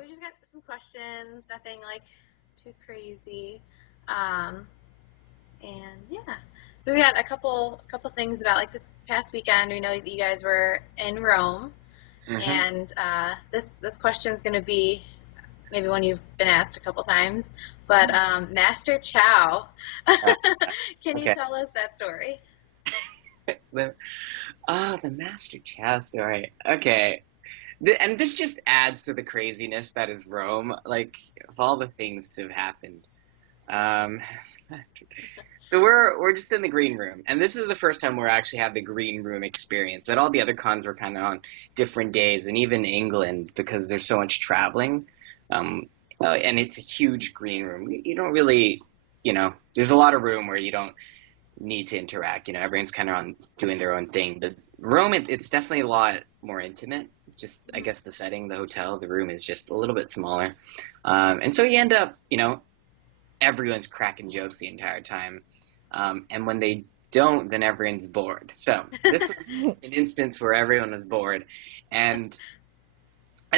we just got some questions, nothing like too crazy. Um, and yeah, so we had a couple things about like this past weekend. We know that you guys were in Rome, Mm-hmm. and this question is going to be maybe one you've been asked a couple times, but Master Chau, Uh, can you okay. tell us that story? The, the Master Chao story. Okay. And this just adds to the craziness that is Rome. Like, of all the things to have happened. Um, so we're just in the green room, and this is the first time we're actually had the green room experience. And all the other cons were kind of on different days, and even England because there's so much traveling. Um, and it's a huge green room. You don't really, there's a lot of room where you don't need to interact. Everyone's kind of on doing their own thing. But Rome, it's definitely a lot more intimate. Just, I guess, the setting, the hotel, the room is just a little bit smaller. And so you end up, everyone's cracking jokes the entire time. And when they don't, then everyone's bored. So this was an instance where everyone was bored. And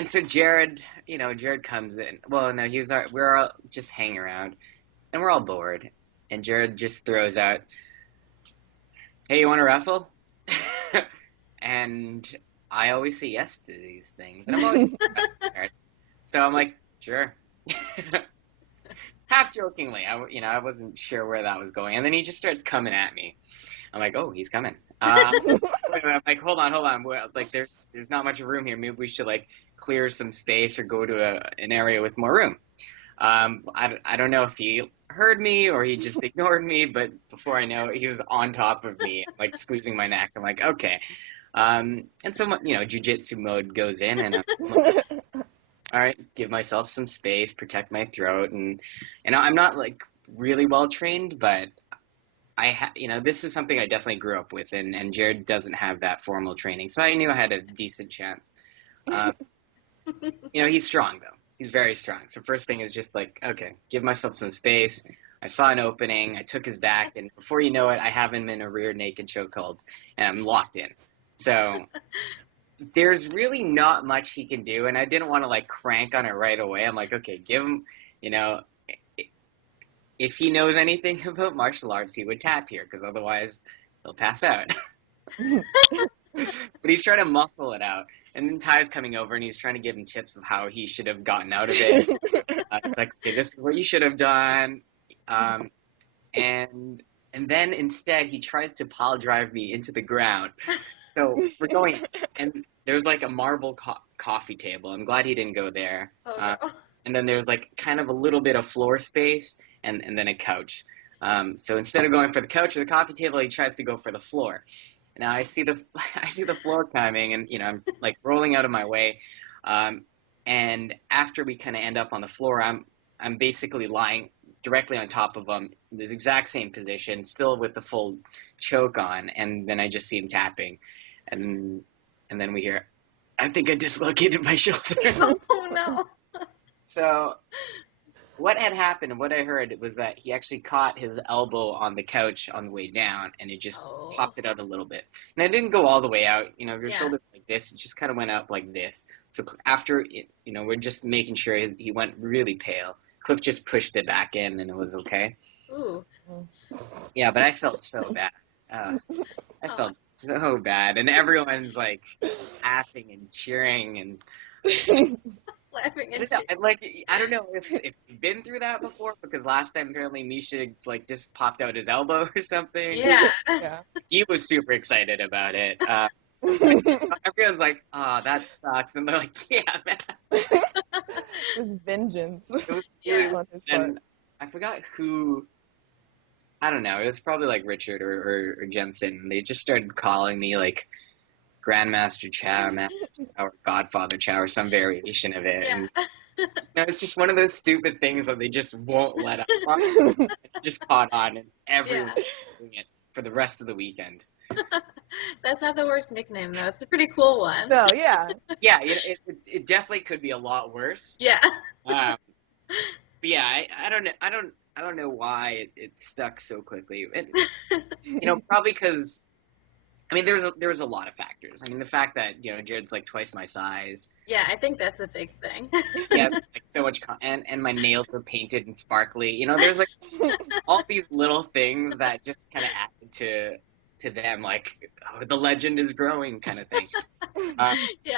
so Jared comes in. Well, no, we're all just hanging around and we're all bored. And Jared just throws out, "Hey, you want to wrestle?" And I always say yes to these things. And I'm always scared. So I'm like, sure. Half jokingly. I wasn't sure where that was going. And then he just starts coming at me. I'm like, oh, he's coming. Wait, I'm like, hold on. Like, there's not much room here. Maybe we should, like, clear some space or go to an area with more room. I don't know if he heard me or he just ignored me, but before I know it, he was on top of me, like squeezing my neck. I'm like, okay. And so, jujitsu mode goes in, and I'm like, all right, give myself some space, protect my throat, and I'm not like really well trained, but this is something I definitely grew up with, and Jared doesn't have that formal training, so I knew I had a decent chance. Um, he's strong though. He's very strong. So first thing is just like, okay, give myself some space. I saw an opening. I took his back, and before you know it, I have him in a rear naked chokehold, and I'm locked in. So there's really not much he can do, and I didn't want to like crank on it right away. I'm like, okay, give him, you know, if he knows anything about martial arts, he would tap here, because otherwise he'll pass out. But he's trying to muscle it out. And then Ty's coming over and he's trying to give him tips of how he should have gotten out of it. It's like, okay, this is what you should have done. Um, and then instead he tries to pile drive me into the ground. So we're going, and there's like a marble coffee table. I'm glad he didn't go there. Oh no. And then there's like kind of a little bit of floor space and then a couch. So instead of going for the couch or the coffee table, he tries to go for the floor. Now I see the I see the floor coming, and I'm like rolling out of my way. And after we kind of end up on the floor, I'm basically lying directly on top of him, in this exact same position, still with the full choke on. And then I just see him tapping, and then we hear, "I think I dislocated my shoulder." Oh no. So what had happened and what I heard was that he actually caught his elbow on the couch on the way down, and it just Oh. popped it out a little bit. And it didn't go all the way out. If your Yeah. shoulder's like this, it just kind of went up like this. So after it, we're just making sure he went really pale. Cliff just pushed it back in, and it was okay. Ooh. Yeah, but I felt so bad. I Oh. felt so bad, and everyone's like laughing and cheering and Laughing I at don't know. you. I don't know if you've been through that before, because last time apparently Misha like just popped out his elbow or something. Yeah. Yeah. He was super excited about it. But everyone's like, "Oh, that sucks," and they're like, "Yeah, man." It was vengeance It was really Yeah. on his part. and I forgot who. I don't know. It was probably like Richard or Jensen. They just started calling me like Grandmaster Chow, Master Chow, or Godfather Chow, or some variation of it. Yeah. And it's just one of those stupid things that they just won't let up on. It just caught on, and everyone Yeah. was doing it for the rest of the weekend. That's not the worst nickname though. It's a pretty cool one. No, yeah. Yeah, it definitely could be a lot worse. Yeah. Um, but yeah, I don't know why it stuck so quickly. Probably because I mean, there was a lot of factors. I mean, the fact that Jared's like twice my size. Yeah, I think that's a big thing. He has like so much, and my nails were painted and sparkly. There's like all these little things that just kind of added to them, like, oh, the legend is growing kind of thing. Yeah.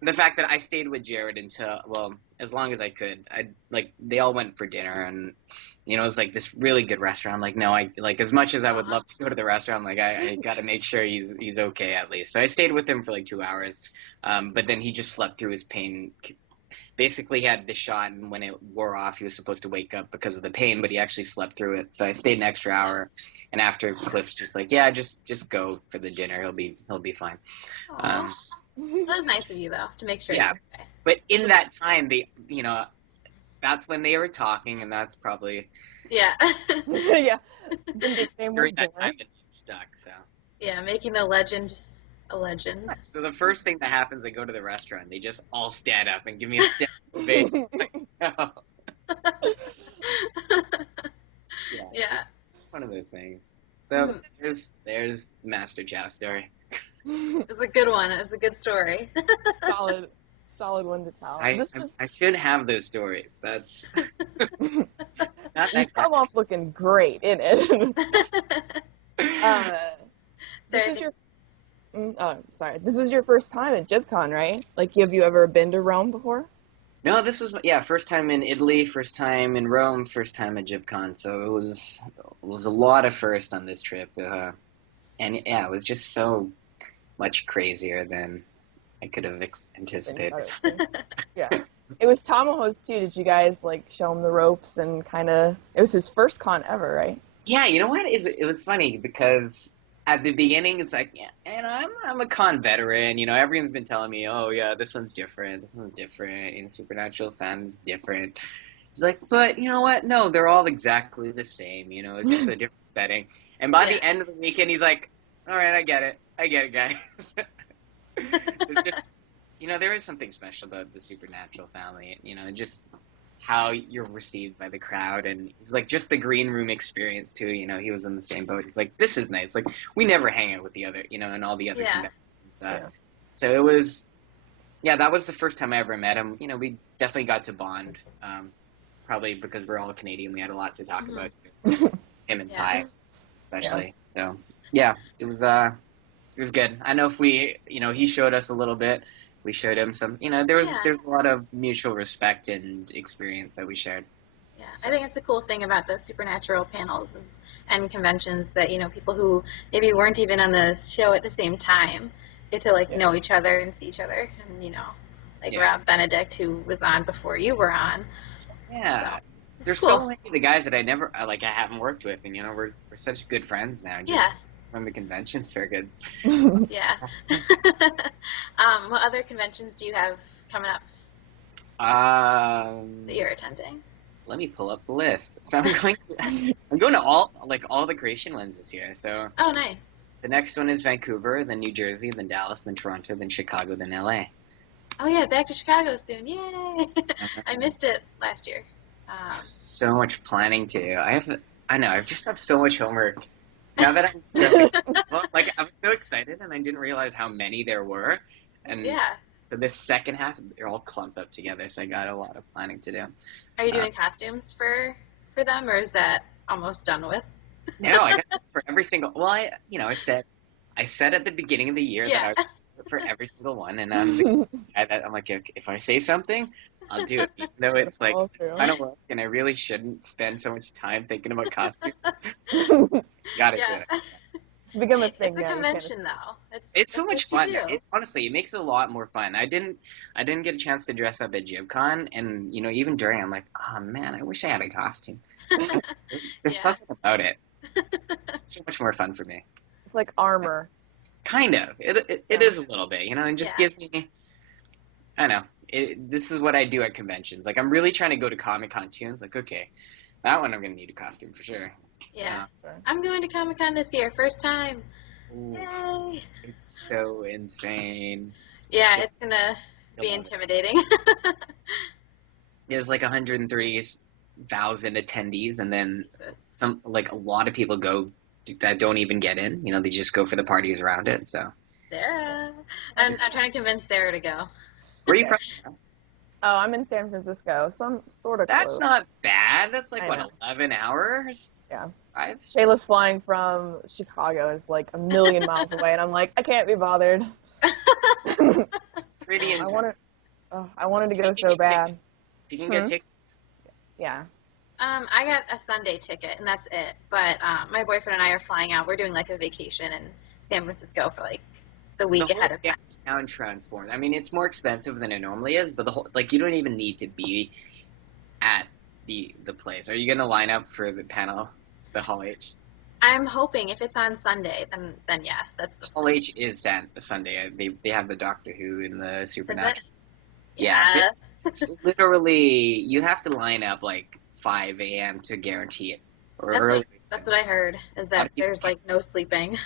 The fact that I stayed with Jared until, well, as long as I could. They all went for dinner, and it was like this really good restaurant. I'm like, no, I like, as much as I would love to go to the restaurant, I'm like, I got to make sure he's okay at least. So I stayed with him for like 2 hours, but then he just slept through his pain. Basically, he had the shot, and when it wore off, he was supposed to wake up because of the pain, but he actually slept through it. So I stayed an extra hour, and after, Cliff's just like, yeah, just go for the dinner. He'll be fine. That was nice of you, though, to make sure. Yeah, he's okay. but in that time, that's when they were talking, and that's probably Yeah. Yeah. Then became during that dinner. time it stuck. So. Yeah, making the legend a legend. So the first thing that happens, I go to the restaurant. They just all stand up and give me a standing ovation. Like, no. Yeah. One of those things. So there's Master Chau story. It was a good one. It was a good story. Solid one to tell. I should have those stories. That's not You that come off looking great in it. This is your This is your first time at GibCon, right? Like, have you ever been to Rome before? No, this was first time in Italy, first time in Rome, first time at GibCon. So it was a lot of first on this trip, and it was just so much crazier than I could have anticipated. Yeah, it was Tamaho's too. Did you guys like show him the ropes and kind of? It was his first con ever, right? Yeah, you know what? It was funny because at the beginning it's like, yeah, and I'm a con veteran. Everyone's been telling me, oh yeah, this one's different. Supernatural fans different. It's like, but you know what? No, they're all exactly the same. It's just a different setting. And by the end of the weekend, he's like, all right, I get it, guys. It's just, there is something special about the Supernatural family. Just how you're received by the crowd, and it's like just the green room experience too. He was in the same boat. He's like, this is nice. Like, we never hang out with the other, and all the other conventions. So it was, that was the first time I ever met him. We definitely got to bond. Probably because we're all Canadian, we had a lot to talk about. Him and Ty, especially. So it was good. I know if he showed us a little bit. We showed him some, there's a lot of mutual respect and experience that we shared. Yeah, so. I think it's the cool thing about the Supernatural panels and conventions that, people who maybe weren't even on the show at the same time get to, know each other and see each other. And, Rob Benedict, who was on before you were on. Yeah. So, there's cool. so many of the guys that I haven't worked with, and, we're such good friends now. Just from the convention circuit. Yeah. What other conventions do you have coming up that you're attending? Let me pull up the list. So I'm going to all the creation ones this year. So. Oh, nice. The next one is Vancouver, then New Jersey, then Dallas, then Toronto, then Chicago, then LA. Oh yeah, back to Chicago soon. Yay! I missed it last year. So much planning to do. I just have so much homework. Now that I'm so excited, and I didn't realize how many there were. And so this second half, they're all clumped up together, so I got a lot of planning to do. Are you doing costumes for them, or is that almost done with? No, I got for every single. Well, I said at the beginning of the year that I would for every single one, and I'm like, if I say something, I'll do it. Even though it's like I don't work, and I really shouldn't spend so much time thinking about costumes. Gotta do it. It's become a thing. It's a convention, though. It's so much fun. Honestly, it makes it a lot more fun. I didn't get a chance to dress up at GibCon, and even during, I'm like, oh man, I wish I had a costume. There's something about it. It's so much more fun for me. It's like armor. Kind of. It is a little bit, and just gives me. I don't know. This is what I do at conventions. Like, I'm really trying to go to Comic-Con too. It's like, okay, that one I'm gonna need a costume for sure. Yeah. I'm going to Comic-Con this year, first time. Ooh, yay! It's so insane. Yeah, it's gonna be intimidating. There's like 130,000 attendees, and then a lot of people go that don't even get in. You know, they just go for the parties around it. So Sarah. I'm trying to convince Sarah to go. where are you from? Oh, I'm in San Francisco, so I'm sort of That's close. not bad. That's like I what, know. 11 hours? Yeah. 5? Shayla's flying from Chicago. It's like a million miles away, and I'm like, I can't be bothered. Pretty I intense. wanted to go so bad. You can get tickets. Yeah. I got a Sunday ticket, and that's it. But my boyfriend and I are flying out. We're doing like a vacation in San Francisco for like the week ahead of time. Downtown transformed. I mean, it's more expensive than it normally is, but the whole, like, you don't even need to be at the place. Are you gonna line up for the panel, the Hall H? I'm hoping if it's on Sunday, then yes, that's the Hall H is Sunday. They have the Doctor Who and the Is Supernatural. it? Yeah, Yes. it's literally you have to line up like 5 a.m. to guarantee it, or early. That's what I heard, is that there's like no sleeping.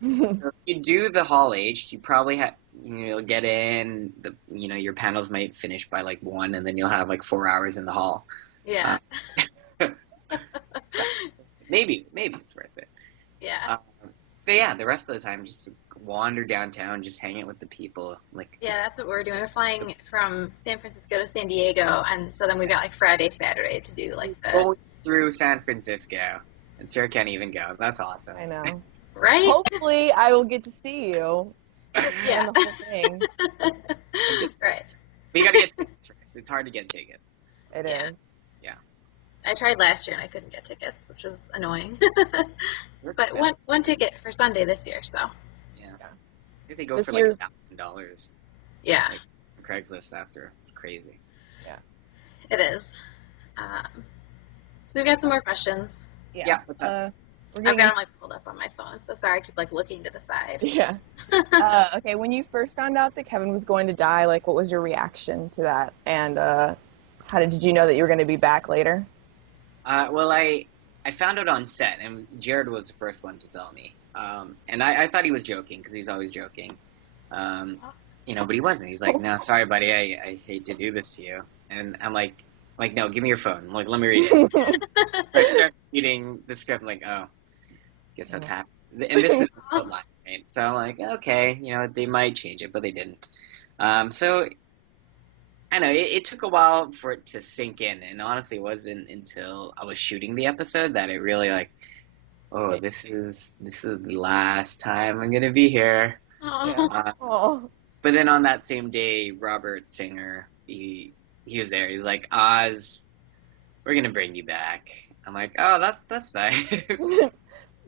If you do the Hall H, you probably you'll get in. Your panels might finish by like 1, and then you'll have like 4 hours in the hall. Yeah. Maybe it's worth it. Yeah. But yeah, the rest of the time, just wander downtown, just hang out with the people. Like, Yeah, that's what we're doing. We're flying from San Francisco to San Diego, and so then we've got like Friday, Saturday to do like the go through San Francisco, and Sarah can't even go. That's awesome. I know. right. Hopefully, I will get to see you. Yeah. And the whole thing. Right. But you gotta get tickets first. It's hard to get tickets. It Yeah. is. I tried last year and I couldn't get tickets, which was annoying. That's But bad. one ticket for Sunday this year, so Yeah. Maybe they go This for like year's- $1,000 yeah, Craigslist after. It's crazy. it is. So we've got some more questions. Yeah, what's up? We're I've getting got them like pulled up on my phone, so sorry I keep like looking to the side. Yeah. Okay, when you first found out that Kevin was going to die, like, what was your reaction to that? And did you know that you were going to be back later? Well, I found out on set, and Jared was the first one to tell me. And I thought he was joking, because he's always joking. But he wasn't. He's like, no, sorry, buddy, I hate to do this to you. And I'm like, no, give me your phone. Like, let me read it. I start reading the script, I'm like, oh, guess that's happened. And this is the line, right? So I'm like, okay, they might change it, but they didn't. So I know it took a while for it to sink in, and honestly, it wasn't until I was shooting the episode that it really oh, this is the last time I'm gonna be here. Oh. But then on that same day, Robert Singer, he was there. He's like, Oz, we're gonna bring you back. I'm like, oh, that's nice.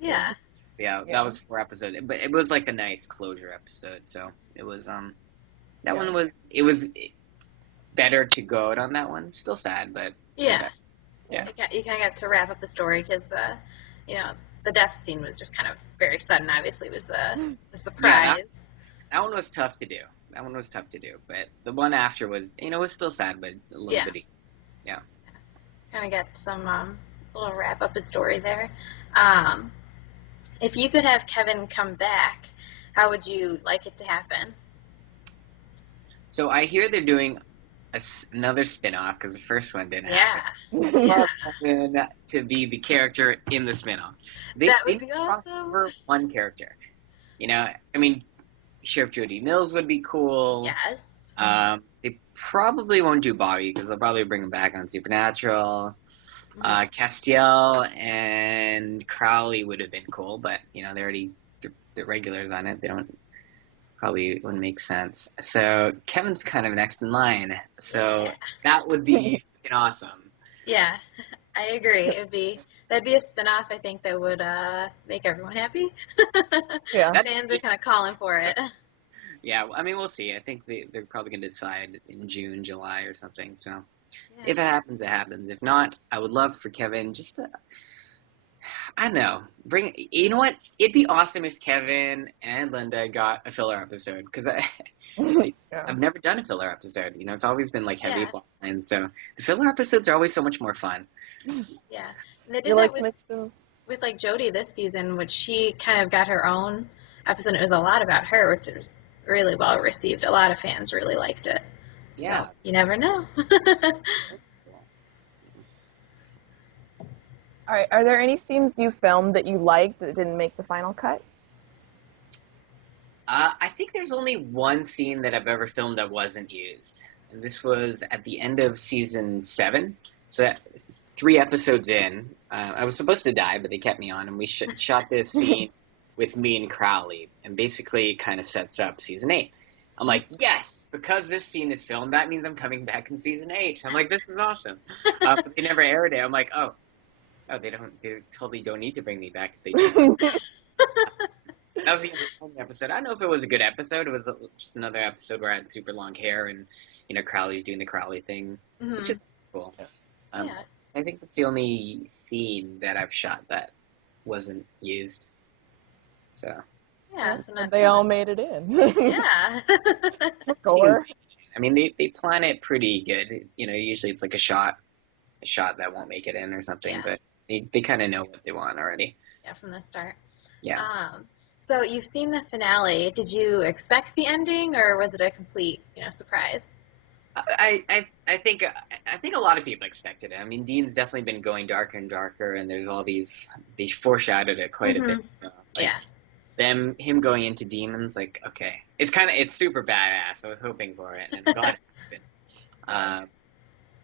Yeah. Yeah, that was 4 episodes, but it was like a nice closure episode. So it was one was better to go out on that one. Still sad, but Yeah. Yeah. You kind of got to wrap up the story because, the death scene was just kind of very sudden. Obviously, it was the surprise. that one was tough to do. But the one after was, was still sad, but a little bit. Kind of got some little wrap up his story there. If you could have Kevin come back, how would you like it to happen? So I hear they're doing another spin-off because the first one didn't happen. Yeah. To be the character in the spin-off. That would be awesome. For one character. I mean, Sheriff Jody Mills would be cool. Yes. They probably won't do Bobby because they'll probably bring him back on Supernatural. Castiel and Crowley would have been cool, but they're already the regulars on it. They probably wouldn't make sense. So Kevin's kind of next in line. So that would be freaking awesome. Yeah, I agree. That'd be a spinoff. I think that would make everyone happy. Yeah. Fans are kind of calling for it. Yeah, I mean, we'll see. I think they're probably going to decide in June, July, or something. So if it happens, it happens. If not, I would love for Kevin just to, I don't know, you know what? It'd be awesome if Kevin and Linda got a filler episode, because I've never done a filler episode. It's always been like heavy plot, and so the filler episodes are always so much more fun. Yeah, and they did that with like Jodie this season, which she kind of got her own episode. It was a lot about her, which was really well received. A lot of fans really liked it. Yeah. So you never know. All right. Are there any scenes you filmed that you liked that didn't make the final cut? I think there's only one scene that I've ever filmed that wasn't used, and this was at the end of season 7. So 3 episodes in, I was supposed to die, but they kept me on, and we shot this scene with me and Crowley, and basically it kind of sets up season 8. I'm like, yes, because this scene is filmed, that means I'm coming back in season 8. I'm like, this is awesome. But they never aired it. I'm like, oh, they totally don't need to bring me back if they do. That was the only episode. I don't know if it was a good episode. It was just another episode where I had super long hair and, Crowley's doing the Crowley thing, which is cool. Yeah. I think that's the only scene that I've shot that wasn't used. So. Yeah, so not They all made it in. Yeah. Score. I mean, they plan it pretty good. Usually it's like a shot that won't make it in or something, Yeah. but they kind of know what they want already. Yeah, from the start. Yeah. So you've seen the finale. Did you expect the ending, or was it a complete, surprise? I think a lot of people expected it. I mean, Dean's definitely been going darker and darker, and there's all they foreshadowed it quite a bit. So, him going into demons, like, okay, it's super badass. I was hoping for it, and I'm glad it happened.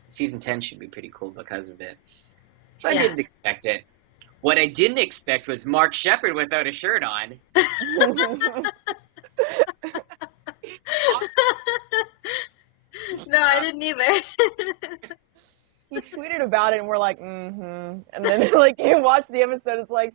Season 10 should be pretty cool because of it. So I didn't expect it. What I didn't expect was Mark Sheppard without a shirt on. No, I didn't either. He tweeted about it, and we're like, mm-hmm. And then, you watch the episode, it's like,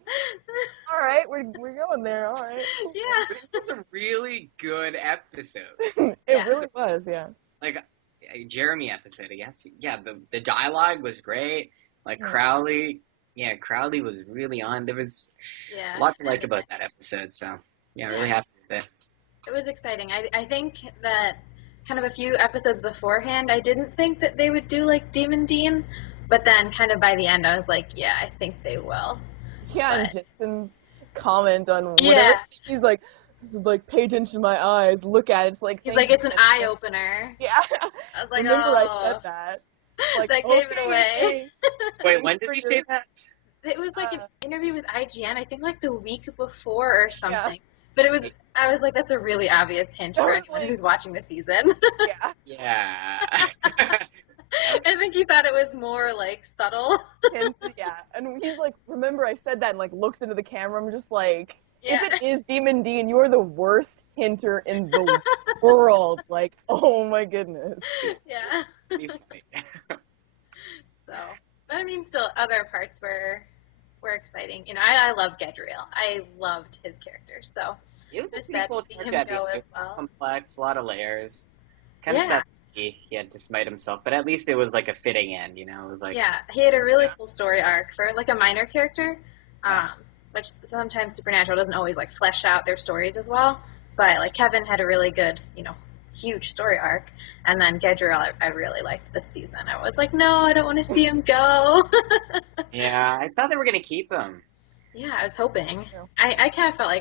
all right, we're going there, all right. Yeah. But it was a really good episode. It really was, yeah. Like, a Jeremy episode, I guess. Yeah, the dialogue was great. Like, Crowley was really on. There was a lot to like about that episode, so, really happy with it. It was exciting. I think that kind of a few episodes beforehand, I didn't think that they would do, Demon Dean, but then kind of by the end, I was like, yeah, I think they will. Yeah, and Jensen's comment on whatever, he's like, pay attention to my eyes, look at it, it's like... He's like, it's an eye-opener. Yeah. I was like, Remember I said that. That gave it away. Wait, when did he say that? It was an interview with IGN, I think the week before or something. Yeah. But I was like, that's a really obvious hint for anyone who's watching the season. Yeah. I think he thought it was more subtle. Yeah, and he's like, remember I said that, and looks into the camera. I'm just like, if it is Demon Dean, you're the worst hinter in the world. Oh my goodness. Yeah. So, but I mean, still other parts were exciting. I love Gedriel. I loved his character, so it was sad cool to see him go as well. Complex, a lot of layers. Kind of sad he had to smite himself, but at least it was a fitting end, It was he had a really cool story arc for a minor character, which sometimes Supernatural doesn't always flesh out their stories as well. But Kevin had a really good, huge story arc, and then Gedriel, I really liked this season. I was like, no, I don't want to see him go. Yeah, I thought they were gonna keep him. Yeah, I was hoping. I kind of felt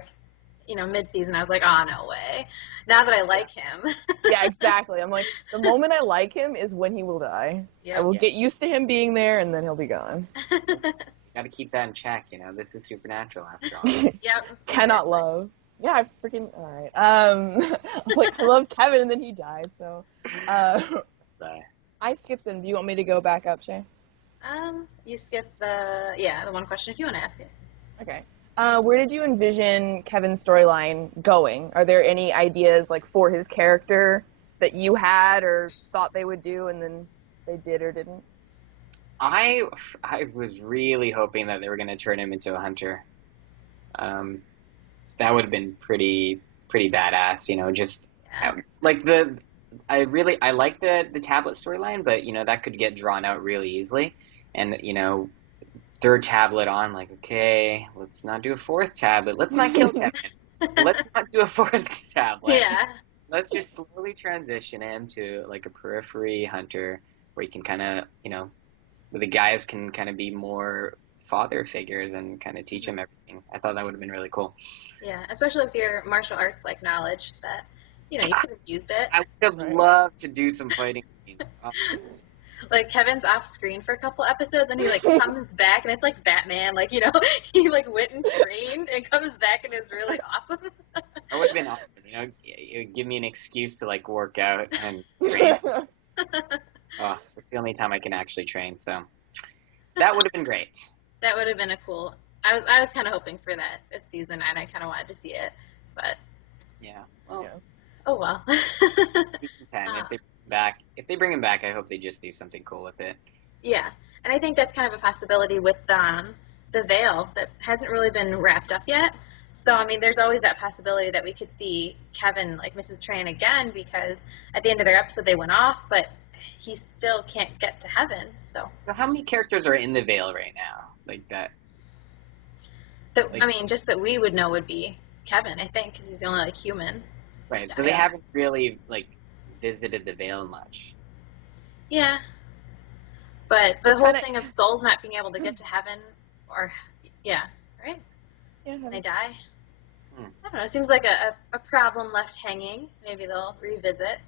mid-season, I was like, oh, no way. Now that I like him. Yeah, exactly. I'm like, the moment I like him is when he will die. Yep. I will get used to him being there, and then he'll be gone. Got to keep that in check, This is Supernatural, after all. Yep. Cannot love. Yeah, I freaking... All right. I was like, I love Kevin, and then he died, so... I skipped him. Do you want me to go back up, Shay? You skipped the one question if you want to ask it. Okay. Where did you envision Kevin's storyline going? Are there any ideas for his character that you had or thought they would do and then they did or didn't? I was really hoping that they were going to turn him into a hunter. That would have been pretty badass, I like the tablet storyline, but that could get drawn out really easily, and third tablet on, okay, let's not do a fourth tablet. Let's not kill Kevin. Let's not do a fourth tablet. Yeah. Let's just slowly transition him to, a periphery hunter where he can kind of, where the guys can kind of be more father figures and kind of teach him everything. I thought that would have been really cool. Yeah, especially with your martial arts, knowledge that, you could have used it. I would have loved to do some fighting. like Kevin's off screen for a couple episodes, and he like comes back, and it's like Batman, like he like went and trained and comes back and is really awesome. That would have been awesome. It would give me an excuse to like work out and train. Oh, it's the only time I can actually train, so that would have been great. That would have been a cool. I was kind of hoping for that this season, and I kind of wanted to see it, but yeah. Well, oh well. If they bring him back, I hope they just do something cool with it. Yeah, and I think that's kind of a possibility with the Veil that hasn't really been wrapped up yet. So I mean, there's always that possibility that we could see Kevin like Mrs. Tran again, because at the end of their episode they went off, but he still can't get to heaven. So how many characters are in the Veil right now? Like that. I mean, just that we would know would be Kevin, I think, because he's the only like human. Right. So they haven't really like visited the Veil much. Yeah. But the whole thing of souls not being able to get to heaven, or right? Yeah. When they die. I don't know. It seems like a problem left hanging. Maybe they'll revisit.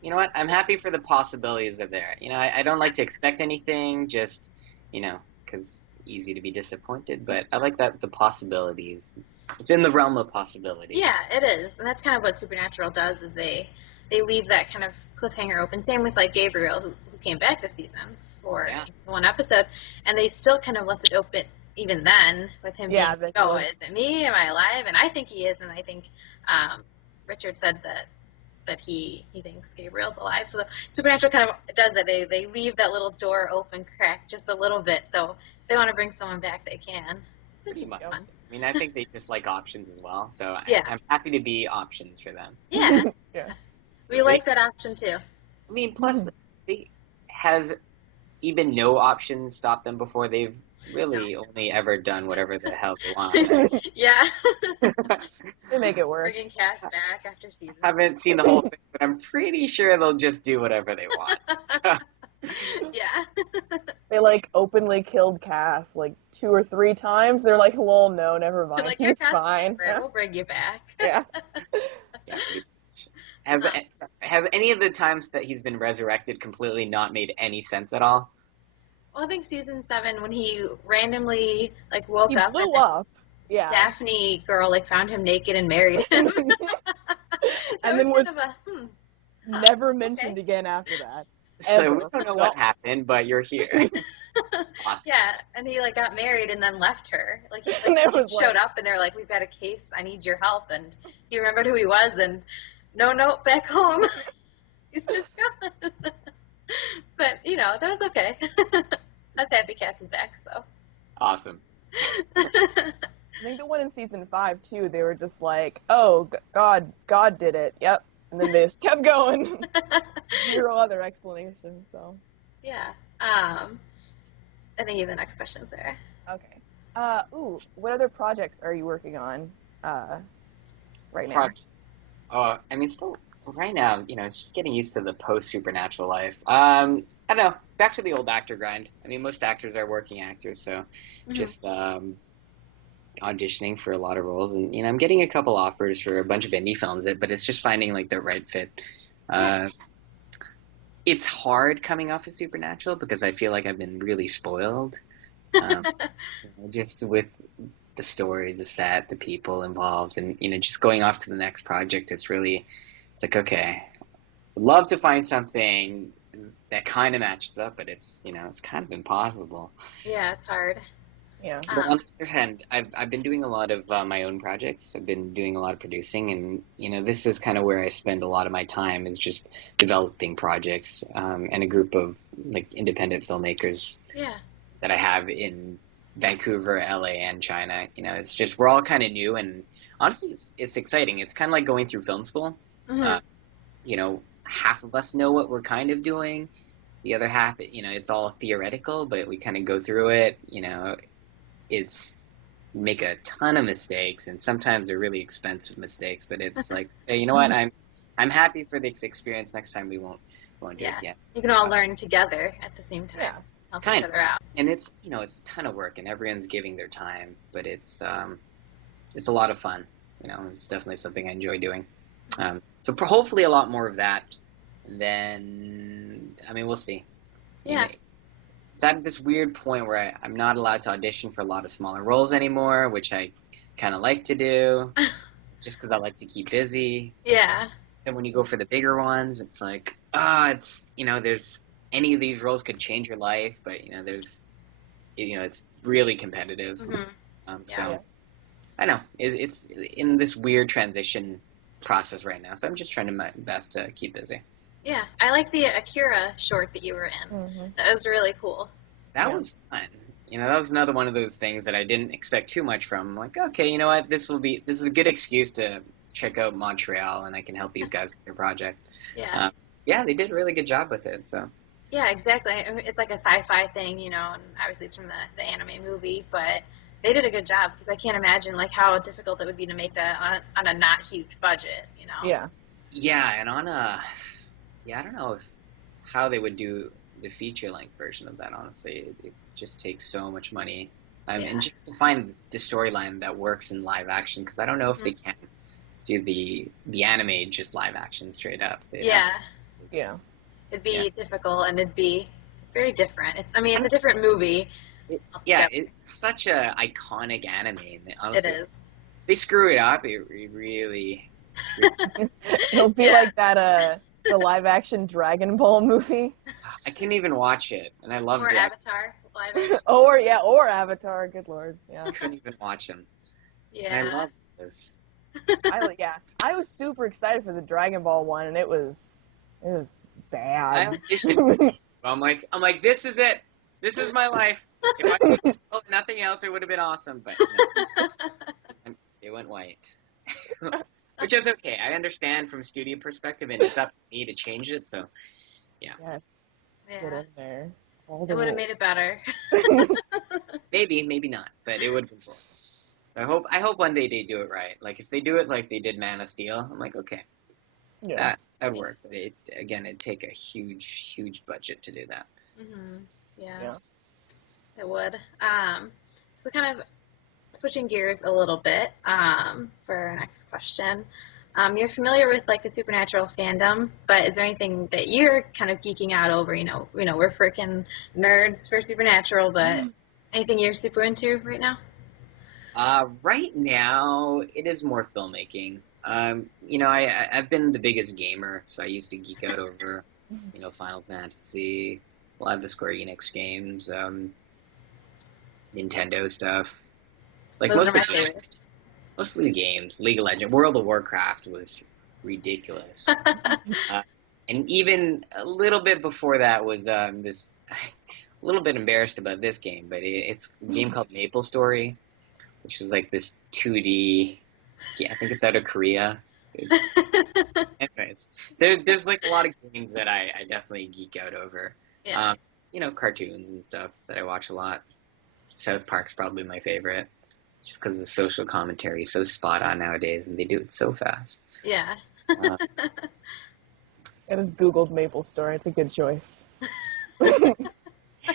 You know what? I'm happy for the possibilities are there. I don't like to expect anything, just, because easy to be disappointed, but I like that the possibilities, it's in the realm of possibility. Yeah, it is. And that's kind of what Supernatural does, is they leave that kind of cliffhanger open. Same with, like, Gabriel, who came back this season for one episode, and they still kind of left it open even then with him being, is it me? Am I alive? And I think he is, and I think Richard said that he thinks Gabriel's alive. So the Supernatural kind of does that. They leave that little door open, cracked just a little bit. So if they want to bring someone back, they can. It's fun. I mean, I think they just like options as well. So yeah. I'm happy to be options for them. Yeah. We like that option too. I mean, plus, has even no options stopped them before? They've really only ever done whatever the hell they want. Right? Yeah. They make it work. Bringing cast back after season. I haven't seen the whole thing, but I'm pretty sure they'll just do whatever they want. Yeah. They like openly killed Cass like 2 or 3 times. They're like, well, no, never mind. Like, he's fine. We'll bring you back. Yeah. Has any of the times that he's been resurrected completely not made any sense at all? Well, I think season 7, when he randomly like woke up, he blew up. Yeah. Daphne girl like found him naked and married him. And then was never okay. mentioned again after that. So we don't know what happened, but you're here. Awesome. Yeah, and he like got married and then left her. Like he showed up and they're like, "We've got a case. I need your help." And he remembered who he was, and no, back home. He's just gone. But that was okay. I was happy Cass is back. So awesome. I think the one in season 5 too. They were just like, "Oh, God did it." Yep. And then they just kept going. Zero other explanation, so. Yeah. I think you have the next question, Sarah. Okay. What other projects are you working on right now? I mean, still, right now, it's just getting used to the post-Supernatural life. I don't know, back to the old actor grind. I mean, most actors are working actors, so just auditioning for a lot of roles, and I'm getting a couple offers for a bunch of indie films, but it's just finding like the right fit. It's hard coming off of Supernatural because I feel like I've been really spoiled, just with the stories, the set, the people involved, and just going off to the next project. It's like, okay, would love to find something that kind of matches up, but it's it's kind of impossible. Yeah, it's hard. Yeah. But on the other hand, I've been doing a lot of my own projects. I've been doing a lot of producing, and this is kind of where I spend a lot of my time, is just developing projects, and a group of like independent filmmakers that I have in Vancouver, LA, and China. It's just, we're all kind of new, and honestly, it's exciting. It's kind of like going through film school. Half of us know what we're kind of doing. The other half, it's all theoretical, but we kind of go through it. It's make a ton of mistakes, and sometimes they're really expensive mistakes, but it's like, hey, you know what? I'm happy for this experience. Next time we won't do it again. You can all learn together at the same time. Help each other out. And it's it's a ton of work, and everyone's giving their time, but it's a lot of fun. It's definitely something I enjoy doing. So hopefully a lot more of that. Then, I mean, we'll see. Yeah. It's at this weird point where I'm not allowed to audition for a lot of smaller roles anymore, which I kind of like to do, just because I like to keep busy. Yeah. And when you go for the bigger ones, it's like, there's any of these roles could change your life, but it's really competitive. Mm-hmm. So I know it's in this weird transition process right now. So I'm just trying to my best to keep busy. Yeah, I like the Akira short that you were in. Mm-hmm. That was really cool. That was fun. That was another one of those things that I didn't expect too much from. I'm like, okay, you know what? This is a good excuse to check out Montreal, and I can help these guys with their project. Yeah. Yeah, they did a really good job with it. So. Yeah, exactly. I mean, it's like a sci-fi thing, and obviously it's from the anime movie, but they did a good job because I can't imagine like how difficult it would be to make that on a not huge budget. Yeah. Yeah, and I don't know how they would do the feature-length version of that, honestly. It just takes so much money. And just to find the storyline that works in live action, because I don't know if they can do the anime just live action straight up. Yeah. It'd be difficult, and it'd be very different. It's a different movie. It's such a iconic anime. Honestly, it is. They screw it up. It really screws it up. It'll be like that the live action Dragon Ball movie. I couldn't even watch it, and I love Or Avatar live action. or Avatar. Good lord, yeah. I couldn't even watch them. Yeah. And I love this. I was super excited for the Dragon Ball one, and it was bad. I'm like, this is it. This is my life. If I could nothing else, it would have been awesome, but no. It went white. Which is okay. I understand from a studio perspective, and it's up to me to change it, so, yeah. Yes. Yeah. Get in there. It would have made it better. Maybe not, but it would have been cool. I hope one day they do it right. Like, if they do it like they did Man of Steel, I'm like, okay. Yeah. That'd work. But it'd take a huge budget to do that. Mm-hmm. Yeah. It would. So kind of switching gears a little bit for our next question. You're familiar with like the Supernatural fandom, but is there anything that you're kind of geeking out over? We're freaking nerds for Supernatural, but anything you're super into right now? Right now, it is more filmmaking. I've been the biggest gamer, so I used to geek out over, Final Fantasy, a lot of the Square Enix games, Nintendo stuff. Like Those are my favorites. Mostly the games. League of Legends, World of Warcraft was ridiculous. And even a little bit before that was this. A little bit embarrassed about this game, but it's a game called Maple Story, which is like this 2D. I think it's out of Korea. Anyways, there's like a lot of games that I definitely geek out over. Yeah. Cartoons and stuff that I watch a lot. South Park's probably my favorite, just because the social commentary is so spot on nowadays, and they do it so fast. Yeah. I just Googled Maple Story. It's a good choice.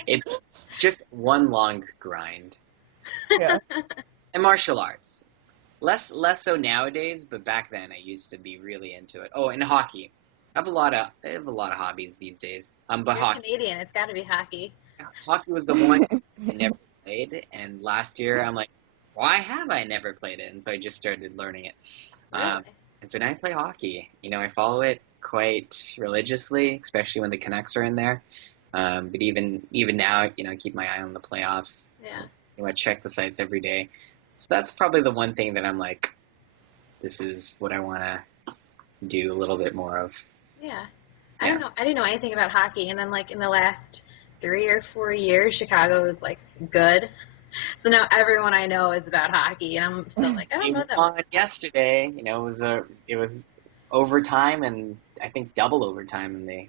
It's just one long grind. Yeah. And martial arts. Less so nowadays, but back then I used to be really into it. Oh, and hockey. I have a lot of hobbies these days. But You're hockey. Canadian. It's got to be hockey. Hockey was the one I never played, and last year I'm like, why have I never played it? And so I just started learning it. Really? And so now I play hockey. I follow it quite religiously, especially when the Canucks are in there. But even now, I keep my eye on the playoffs. Yeah. I check the sites every day. So that's probably the one thing that I'm like, this is what I want to do a little bit more of. Yeah. I didn't know anything about hockey, and then like in the last 3 or 4 years, Chicago was like good. So now everyone I know is about hockey, and I'm still like, I don't know that much. Yesterday, it was overtime, and I think double overtime, and they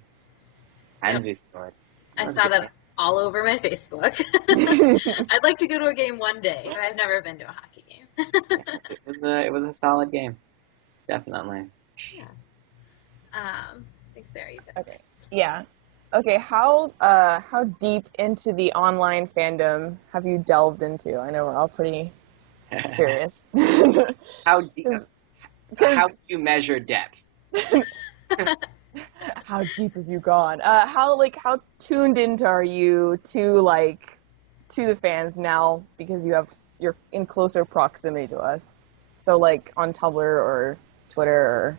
handed it. I saw that all over my Facebook. I'd like to go to a game one day, but I've never been to a hockey game. It was a solid game, definitely. Yeah. Thanks, Sarah. Okay. Yeah. Okay. How deep into the online fandom have you delved into? I know we're all pretty curious. How deep? How do you measure depth? How deep have you gone? How tuned into are you to the fans now because you're in closer proximity to us? So like on Tumblr or Twitter or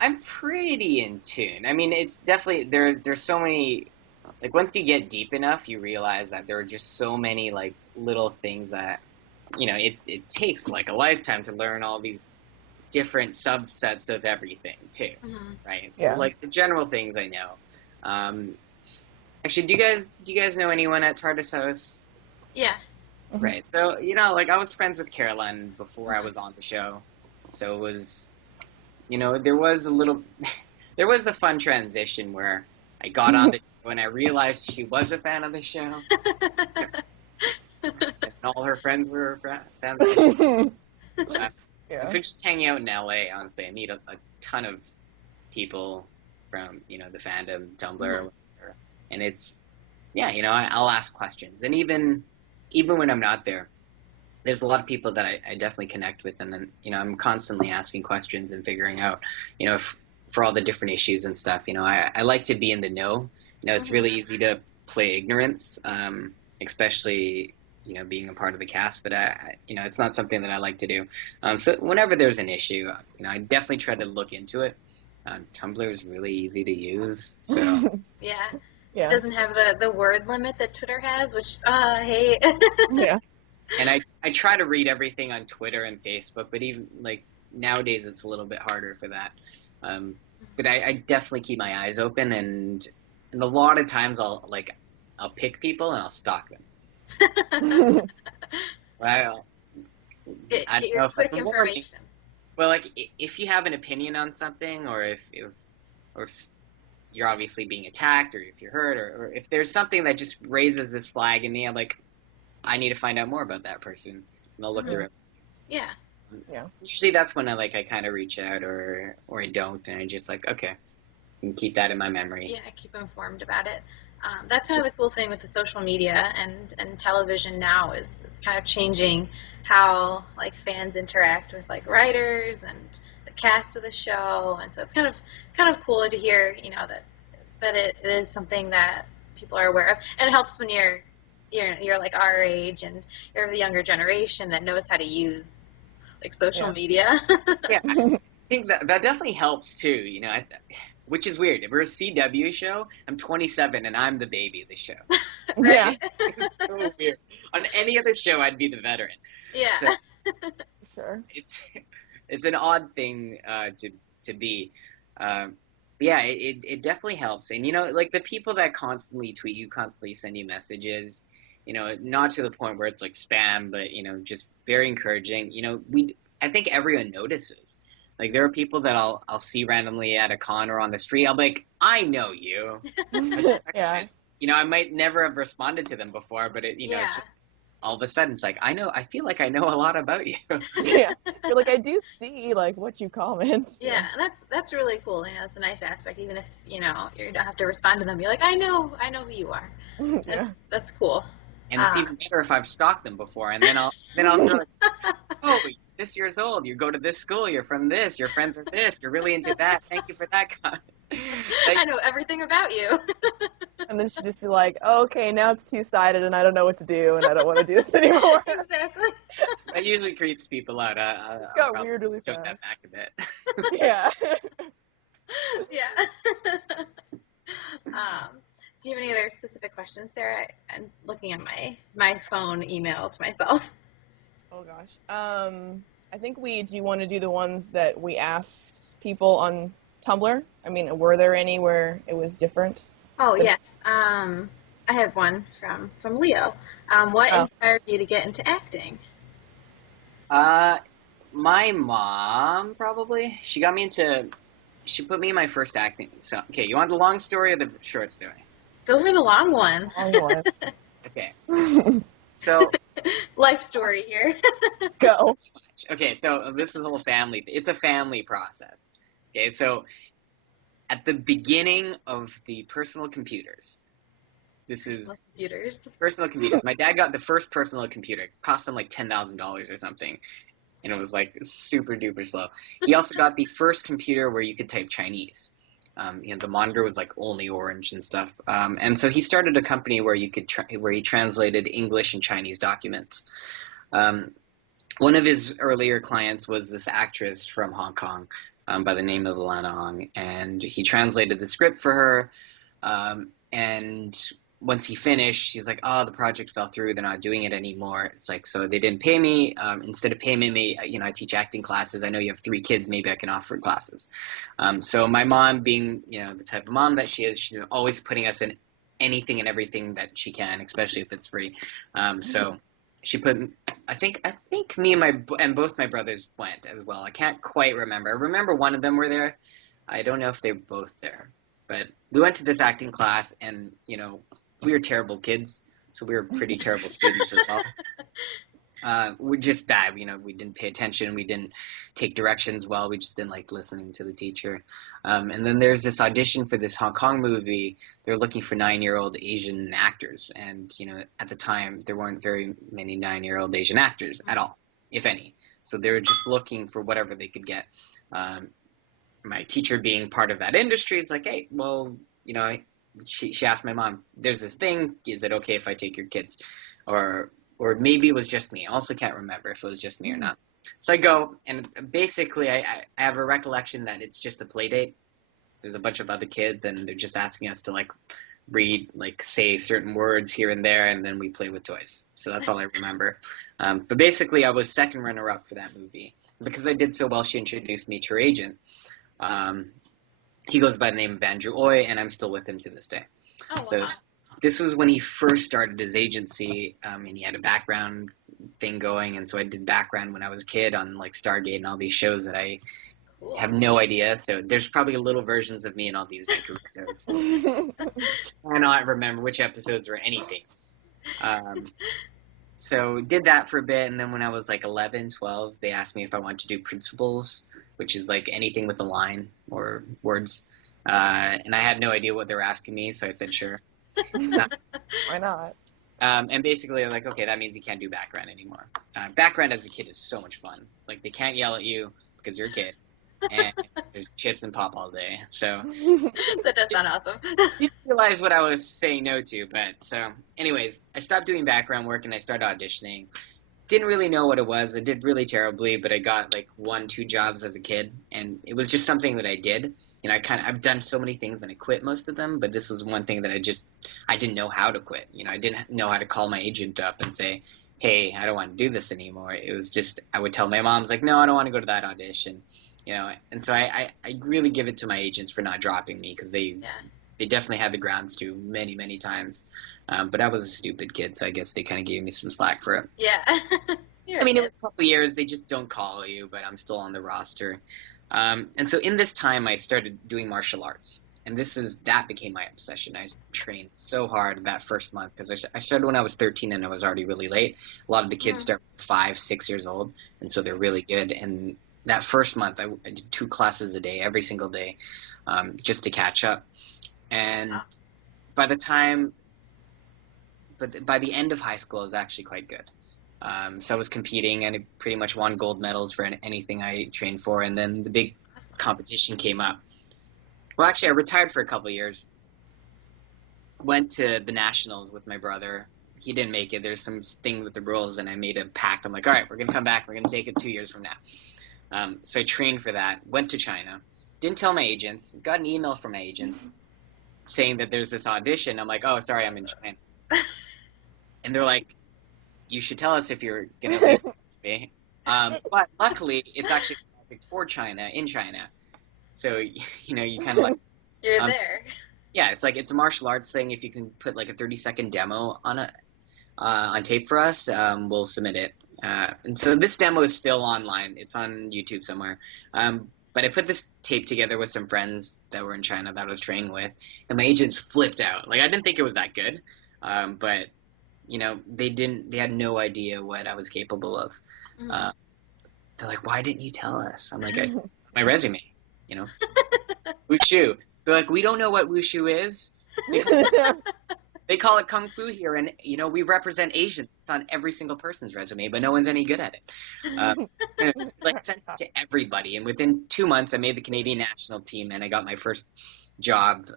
I'm pretty in tune. I mean, it's definitely there's so many, like once you get deep enough, you realize that there are just so many like little things that, it takes like a lifetime to learn all these different subsets of everything too, Hmm. right? yeah. Like the general things I know. Um, Actually, do you guys know anyone at Tardis House? Yeah. Mhm. Right. So, like I was friends with Caroline before I was on the show. So it was, there was a little, there was a fun transition where I got on the show and I realized she was a fan of the show, and all her friends were fans of the show. Uh, and Yeah. so just hanging out in LA, honestly, I meet a ton of people from, the fandom, Tumblr, Hmm. or whatever. And it's, yeah, I'll ask questions. And even when I'm not there, there's a lot of people that I definitely connect with, and then I'm constantly asking questions and figuring out, for all the different issues and stuff. I like to be in the know. It's Hmm. really easy to play ignorance, especially being a part of the cast. But it's not something that I like to do. So whenever there's an issue, I definitely try to look into it. Tumblr is really easy to use, so. Yeah. It Yeah. doesn't have the word limit that Twitter has, which I hate. Yeah. And I try to read everything on Twitter and Facebook, but even like nowadays it's a little bit harder for that. Um, but I definitely keep my eyes open, and a lot of times I'll pick people and I'll stalk them. Well, I Get don't your know if that's quick a warning. information. Well, like if you have an opinion on something, or if you're obviously being attacked, or if you're hurt, or if there's something that just raises this flag in me, I'm like, I need to find out more about that person, and I'll look Hmm. through it. Yeah. Yeah. Usually that's when I kind of reach out, or I don't, and I just like, okay, I can keep that in my memory. Yeah, keep informed about it. That's kind of the cool thing with the social media and television now is it's kind of changing how like fans interact with like writers and the cast of the show, and so it's kind of cool to hear that it is something that people are aware of, and it helps when you're like our age and you're of the younger generation that knows how to use like social Yeah. media. Yeah, I think that definitely helps too. Which is weird. If we're a CW show, I'm 27 and I'm the baby of the show. Yeah. Right? It's so weird. On any other show, I'd be the veteran. Yeah. So Sure. it's an odd thing to be. Um, yeah, it definitely helps. And like the people that constantly tweet you, constantly send you messages, not to the point where it's like spam, but just very encouraging. I think everyone notices. Like there are people that I'll see randomly at a con or on the street. I'll be like, I know you. Yeah. I might never have responded to them before, but it's Yeah. just, all of a sudden it's like I feel like I know a lot about you. Yeah. You're like, I do see like what you comment. Yeah, and that's really cool. It's a nice aspect, even if you don't have to respond to them. You're like, I know who you are. Yeah. That's cool. And it's Uh, even better if I've stalked them before, and then I'll be like, oh, you're this years old, you go to this school, you're from this, your friends are this, you're really into that. Thank you for that comment. I know everything about you. And then she'd just be like, oh, okay, now it's two-sided and I don't know what to do and I don't want to do this anymore. Exactly. That usually creeps people out. It's I'll got probably weird really took that fast. back a bit. Yeah. Yeah. Do you have any other specific questions, Sarah? I'm looking at my phone email to myself. Oh gosh. I think do you want to do the ones that we asked people on Tumblr? I mean, were there any where it was different? Oh, yes. I have one from Leo. What Oh, inspired you to get into acting? uh, my mom probably. She put me in my first acting. So, okay, you want the long story or the short story? Go for the long one. long one. Okay, so Life story here. Go. okay, so this is a whole family. It's a family process. Okay, so at the beginning of the personal computers, this is Computers. personal computers. My dad got the first personal computer. It cost him like $10,000 or something, and it was like super duper slow. He also got the first computer where you could type Chinese. The monitor was like only orange and stuff. And so he started a company where where he translated English and Chinese documents. Um, One of his earlier clients was this actress from Hong Kong, by the name of Lana Hong, and he translated the script for her. And once he finished, he's like, "Oh, the project fell through. They're not doing it anymore." It's like, so they didn't pay me. Instead of paying me, I teach acting classes. I know you have 3 kids. Maybe I can offer classes. So my mom, being the type of mom that she is, she's always putting us in anything and everything that she can, especially if it's free. So she put, I think me and both my brothers went as well. I can't quite remember. I remember one of them were there. I don't know if they were both there, but we went to this acting class, and we were terrible kids, so we were pretty terrible students as well. We're just bad. We didn't pay attention. We didn't take directions well. We just didn't like listening to the teacher. And then there's this audition for this Hong Kong movie. They're looking for 9-year-old Asian actors. And, at the time, there weren't very many 9-year-old Asian actors at all, if any. So they were just looking for whatever they could get. My teacher, being part of that industry, is like, hey, well, she asked my mom, there's this thing. Is it okay if I take your kids? Or maybe it was just me. I also can't remember if it was just me or not. So I go, and basically I have a recollection that it's just a play date. There's a bunch of other kids, and they're just asking us to read, say certain words here and there, and then we play with toys. So that's all I remember. But basically I was second runner-up for that movie. Because I did so well, she introduced me to her agent. He goes by the name of Andrew Oy, and I'm still with him to this day. Oh, wow. So this was when he first started his agency, and he had a background thing going, and so I did background when I was a kid on Stargate and all these shows that I have no idea. So there's probably little versions of me in all these Vancouver shows. I cannot remember which episodes or anything. So did that for a bit, and then when I was 11, 12, they asked me if I wanted to do principals, which is anything with a line or words. And I had no idea what they were asking me, so I said sure. Why not? And basically, they're like, okay, that means you can't do background anymore. Background as a kid is so much fun. They can't yell at you because you're a kid, and there's chips and pop all day. So That does sound awesome. you realize what I was saying no to. But so, anyways, I stopped doing background work and I started auditioning. Didn't really know what it was. I did really terribly, but I got 1, 2 jobs as a kid, and it was just something that I did. I've done so many things and I quit most of them, but this was one thing that I didn't know how to quit. I didn't know how to call my agent up and say, hey, I don't want to do this anymore. It was just, I would tell my mom, no, I don't want to go to that audition. And so I really give it to my agents for not dropping me, because they definitely had the grounds to many, many times. But I was a stupid kid, so I guess they kind of gave me some slack for it. Yeah. I mean, it was a couple years. They just don't call you, but I'm still on the roster. And so in this time, I started doing martial arts. And that became my obsession. I trained so hard that first month, because I started when I was 13 and I was already really late. A lot of the kids start 5, 6 years old, and so they're really good. And that first month, I did 2 classes a day, every single day, just to catch up. And by the end of high school, I was actually quite good. So I was competing, and I pretty much won gold medals for anything I trained for. And then the big competition came up. Well, actually, I retired for a couple of years. Went to the nationals with my brother. He didn't make it. There's some thing with the rules, and I made a pact. I'm like, all right, we're going to come back. We're going to take it 2 years from now. So I trained for that. Went to China. Didn't tell my agents. Got an email from my agents saying that there's this audition. I'm like, oh, sorry, I'm in China. And they're like, you should tell us if you're going to leave. But luckily, it's actually for China, in China. So, you kind of You're there. Yeah, it's a martial arts thing. If you can put a 30-second demo on tape for us, we'll submit it. And so this demo is still online. It's on YouTube somewhere. But I put this tape together with some friends that were in China that I was training with, and my agents flipped out. I didn't think it was that good. But they had no idea what I was capable of. They're like, why didn't you tell us? I'm like, my resume, Wushu. They're like, we don't know what Wushu is. They call it Kung Fu here, and, we represent Asians. It's on every single person's resume, but no one's any good at it. Sent it to everybody, and within 2 months, I made the Canadian national team, and I got my first job.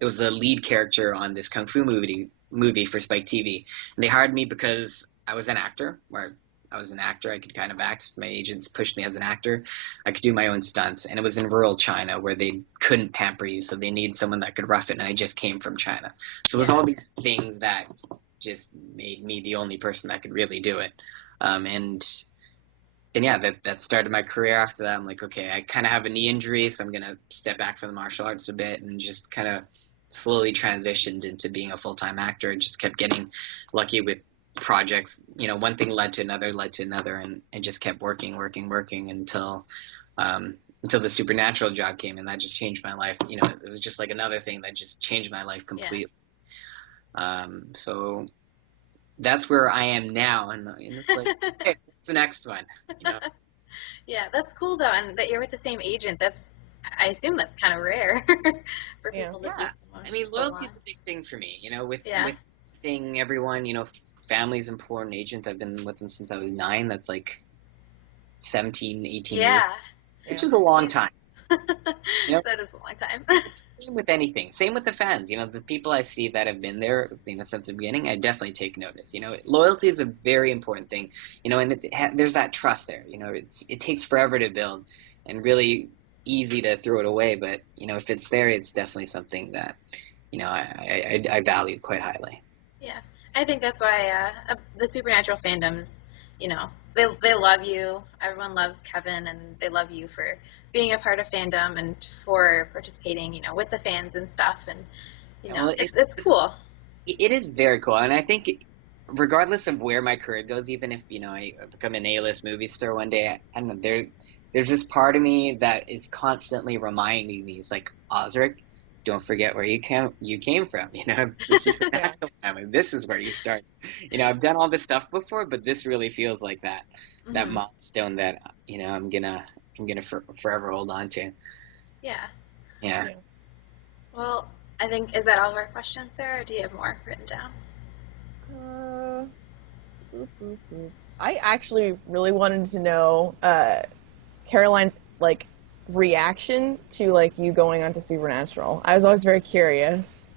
It was a lead character on this kung fu movie for Spike TV, and they hired me because I was an actor. Where I was an actor, I could kind of act. My agents pushed me as an actor. I could do my own stunts, and it was in rural China where they couldn't pamper you, so they needed someone that could rough it. And I just came from China, so it was all these things that just made me the only person that could really do it. And yeah, that started my career. After that, I'm like, okay, I kind of have a knee injury, so I'm gonna step back from the martial arts a bit, and just kind of slowly transitioned into being a full-time actor. Just kept getting lucky with projects. One thing led to another, and just kept working until the Supernatural job came, and that just changed my life. It was just like another thing that just changed my life completely. So that's where I am now, and it's like, okay, what's the next one? Yeah, that's cool though, and that you're with the same agent. I assume that's kind of rare for people to be someone. I mean, so loyalty long. is a big thing for me. With seeing everyone, family's important. Agent, I've been with them since I was 9. That's like 17, 18 years, which is a long time. That is a long time. Same with anything. Same with the fans. The people I see that have been there, since the beginning, I definitely take notice. Loyalty is a very important thing. And there's that trust there. It takes forever to build, and really easy to throw it away. But if it's there, it's definitely something that I value quite highly. Yeah, I think that's why the Supernatural fandoms, they love you. Everyone loves Kevin, and they love you for being a part of fandom and for participating, with the fans and stuff. And it's cool. It is very cool, and I think regardless of where my career goes, even if I become an A-list movie star one day, I don't know, there's this part of me that is constantly reminding me, it's like, Osric, don't forget where you came from. The Supernatural family. This is where you start. I've done all this stuff before, but this really feels like that milestone that I'm gonna forever hold on to. Yeah. Well, I think, is that all of our questions, Sarah, or do you have more written down? I actually really wanted to know Caroline's reaction to you going on to Supernatural. I was always very curious.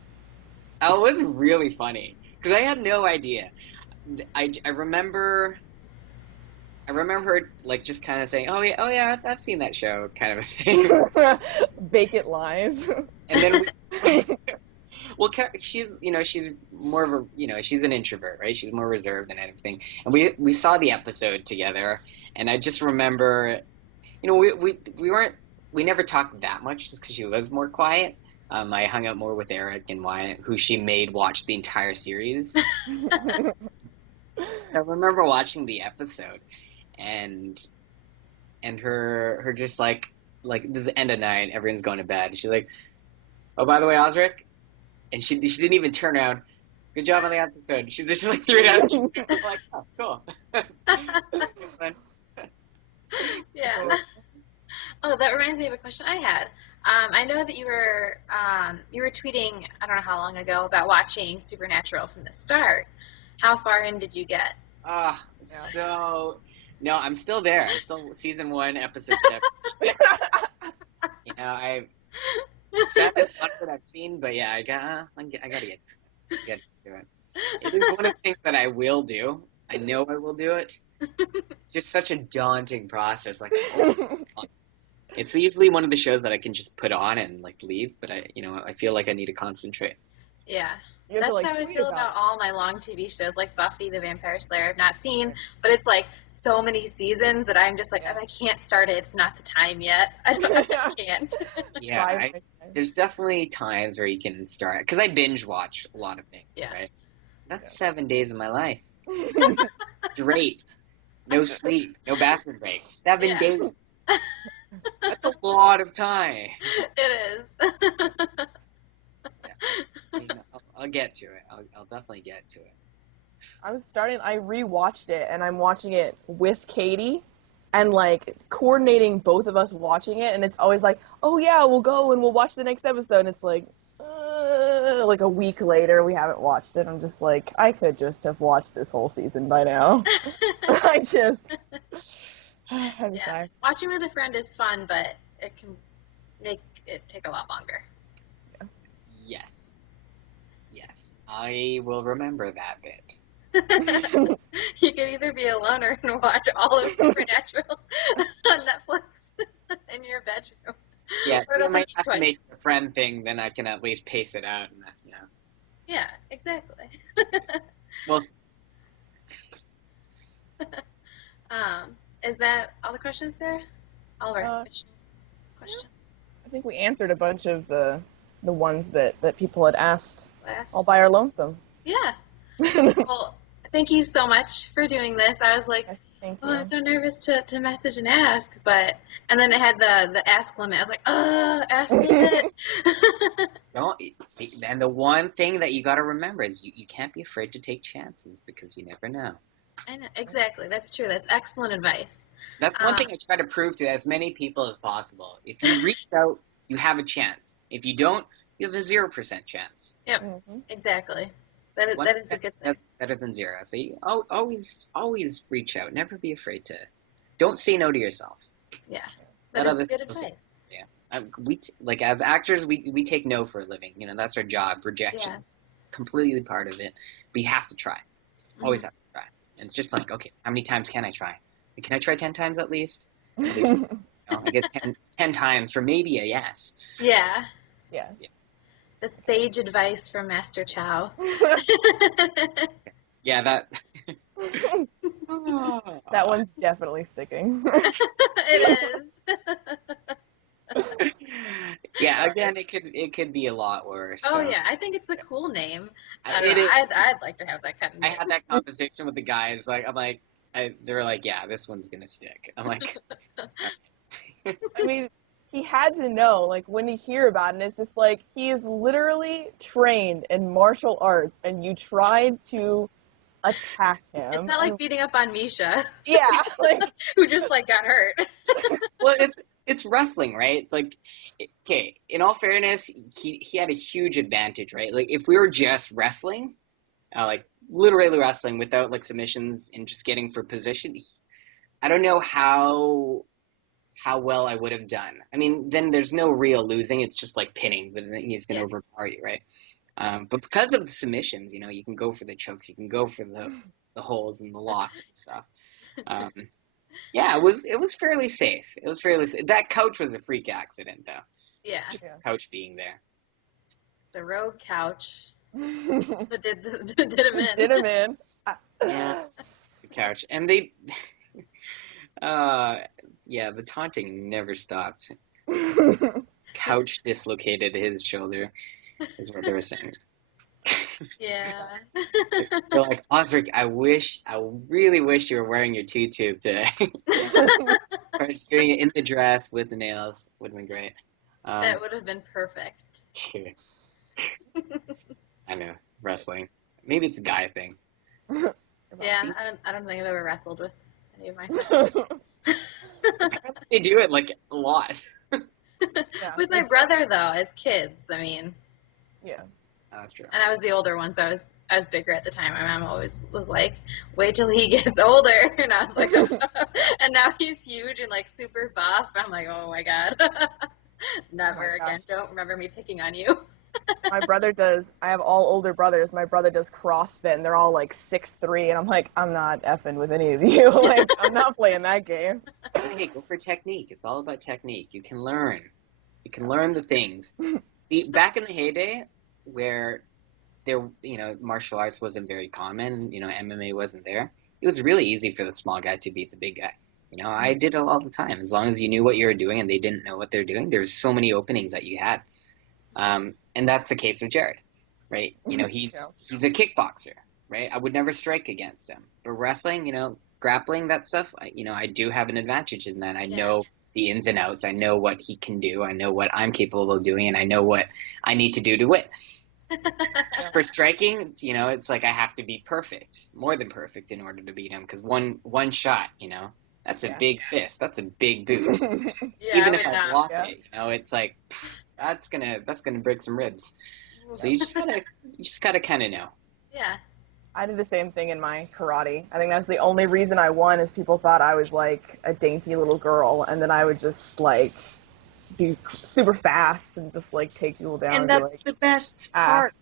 Oh, it was really funny because I had no idea. I remember her just kind of saying, oh yeah, I've seen that show, kind of a thing. Vacant lies. And then well, she's more of a she's an introvert, right? She's more reserved and everything. And we saw the episode together, and I just remember, we never talked that much just because she was more quiet. I hung out more with Eric and Wyatt, who she made watch the entire series. I remember watching the episode, and her just like this is the end of night, everyone's going to bed. She's like, oh, by the way, Osric, and she didn't even turn around. Good job on the episode. She just threw it out. I was like, oh, cool. Yeah. Oh, that reminds me of a question I had. I know that you were tweeting, I don't know how long ago, about watching Supernatural from the start. How far in did you get? So no, I'm still there. I'm still season 1, episode 7. I've 7 that I've seen, but yeah, I gotta get to it. It is one of the things that I will do. I know I will do it. It's just such a daunting process. It's easily one of the shows that I can just put on and leave, but I feel like I need to concentrate. Yeah. That's how I feel about all my long TV shows, like Buffy the Vampire Slayer. I've not seen, but it's so many seasons that I'm just I can't start it. It's not the time yet. I can't. Yeah, there's definitely times where you can start, because I binge watch a lot of things. Yeah. Right? That's 7 days of my life. Straight. No sleep. No bathroom breaks. 7 days. That's a lot of time. It is. I'll get to it. I'll definitely get to it. I rewatched it, and I'm watching it with Katie, and coordinating both of us watching it, and it's always oh yeah, we'll go and we'll watch the next episode, and it's a week later we haven't watched it. I'm just I could just have watched this whole season by now. I'm sorry. Watching with a friend is fun, but it can make it take a lot longer. Yes. Yes. I will remember that bit. You could either be alone or watch all of Supernatural on Netflix in your bedroom. Yeah, Or I it'll might take you have to twice. make a friend thing, then I can at least pace it out. And Yeah, exactly. Well, Is that all the questions, Sarah? All of our Uh, official questions I think we answered a bunch of the ones that people had asked last? all by our lonesome. Yeah. Well, thank you so much for doing this. I was like, Yes, thank oh, you. I'm so nervous to message and ask, and then it had the ask limit. I was like, ask limit. don't. And the one thing that you got to remember is you can't be afraid to take chances because you never know. I know, exactly. That's true. That's excellent advice. That's one thing I try to prove to as many people as possible. If you reach out, you have a chance. If you don't, you have a 0% chance. Yep, Mm-hmm. exactly. That is a good thing. That's better than 0. So you always reach out. Never be afraid to. Don't say no to yourself. Yeah, Let that is others good say- advice. like as actors, we take no for a living. You know, that's our job. Rejection, Yeah. completely part of it. But you have to try. Always Mhm. have to try. And it's just like, okay, how many times can I try? Can I try 10 times at least? At least, I get 10 times for maybe a yes. Yeah, Yeah. that's sage advice from Master Chau. Yeah, that. That one's definitely sticking. It is. Yeah, again, it could be a lot worse. Oh so. yeah, I think it's a cool name. I don't It know. is. I'd like to have that kind of I name. had that conversation with the guys. They were like, yeah, this one's gonna stick. I'm like, I mean, he had to know, like, when you hear about it, it's just like, he is literally trained in martial arts, and you tried to attack him. It's not like beating up on Misha, Yeah, like, who just like got hurt. well, it's wrestling, right? Like, okay, in all fairness, he had a huge advantage, right? Like, if we were just wrestling, like literally wrestling without like submissions and just getting for position, I don't know how well I would have done. I mean, then there's no real losing. It's just like pinning, but then he's going to overpower you, right? But because of the submissions, you know, you can go for the chokes, you can go for the holds and the locks and stuff. Yeah, it was fairly safe. It was fairly safe. That couch was a freak accident, though. Yeah, Just the couch being there. the rogue couch. But did him in. did him in. Yeah, the couch, and they. Yeah, the taunting never stopped. Couch dislocated his shoulder, is what they were saying. Yeah. They're like, Osric, I really wish you were wearing your tutu today. Or just doing it in the dress with the nails would have been great. That would have been perfect. I know, wrestling. Maybe it's a guy thing. Yeah, I don't think I've ever wrestled with any of my friends. They do it like a lot. Yeah. With my brother though, as kids, I mean, Yeah. Oh, that's true. and I was the older one, so I was bigger at the time. My mom always was like, "Wait till he gets older," and I was like, and now he's huge and like super buff. I'm like, oh my god, never again. Don't remember me picking on you. My brother does, I have all older brothers. My brother does CrossFit, and they're all like 6'3", and I'm like, I'm not effing with any of you. Like, I'm not playing that game. Hey, go for technique. It's all about technique. You can learn. You can learn the things. See, back in the heyday, where martial arts wasn't very common, MMA wasn't there, it was really easy for the small guy to beat the big guy. I did it all the time. As long as you knew what you were doing and they didn't know what they're doing, there's so many openings that you had. And that's the case with Jared, right? He's a kickboxer, right? I would never strike against him. But wrestling, grappling, that stuff, I do have an advantage in that. I know the ins and outs. I know what he can do. I know what I'm capable of doing, and I know what I need to do to win. For striking, it's like I have to be perfect, more than perfect, in order to beat him. Because one shot, that's a big fist. That's a big boot. Yeah, Even if I block Yeah. it, it's like that's gonna break some ribs. So you just gotta kind of know. Yeah. I did the same thing in my karate. I think that's the only reason I won is people thought I was like a dainty little girl, and then I would just like be super fast and just like take people down. And be that's like, the best ah. part.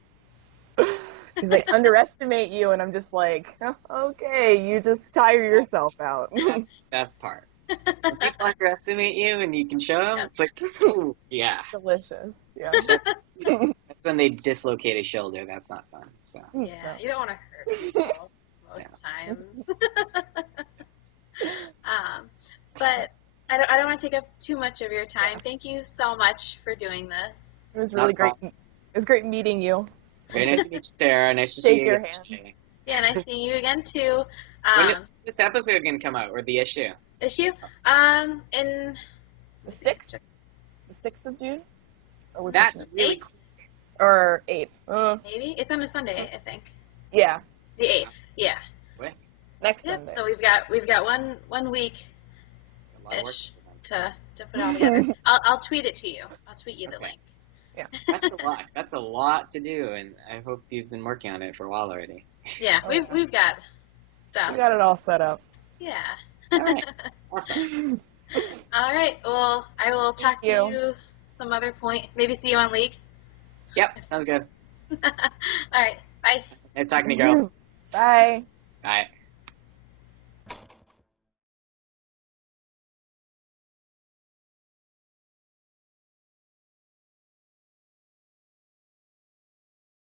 Because they underestimate you, and I'm just like, oh, okay, you just tire yourself out. That's the best part. When people underestimate you and you can show them, it's like, ooh, yeah. Delicious. Yeah. That's when they dislocate a shoulder. That's not fun. So. Yeah, you don't want to hurt people most times. But I don't want to take up too much of your time. Thank you so much for doing this. It was really great. It was great meeting you. Very nice to meet you, Sarah. Nice to Shake see you. your hand. Yeah, nice seeing you again too. When is this episode going to come out, or the issue? Issue? In the 6th? The 6th of June? Or that's really 8th? cool. Or 8th. Maybe? It's on a Sunday, I think. Yeah. The 8th, yeah. What? Next Yep, Sunday. so we've got one week A lot of work. to put it all together. I'll tweet it to you. I'll tweet you the link. Yeah. That's a lot. That's a lot to do, and I hope you've been working on it for a while already. Yeah, we've got stuff. We got it all set up. Yeah. All right. Awesome. All right. Well, I will talk to you some other point. Maybe see you on League. Yep. Sounds good. All right. Bye. Nice talking to you, girl. Bye. Bye.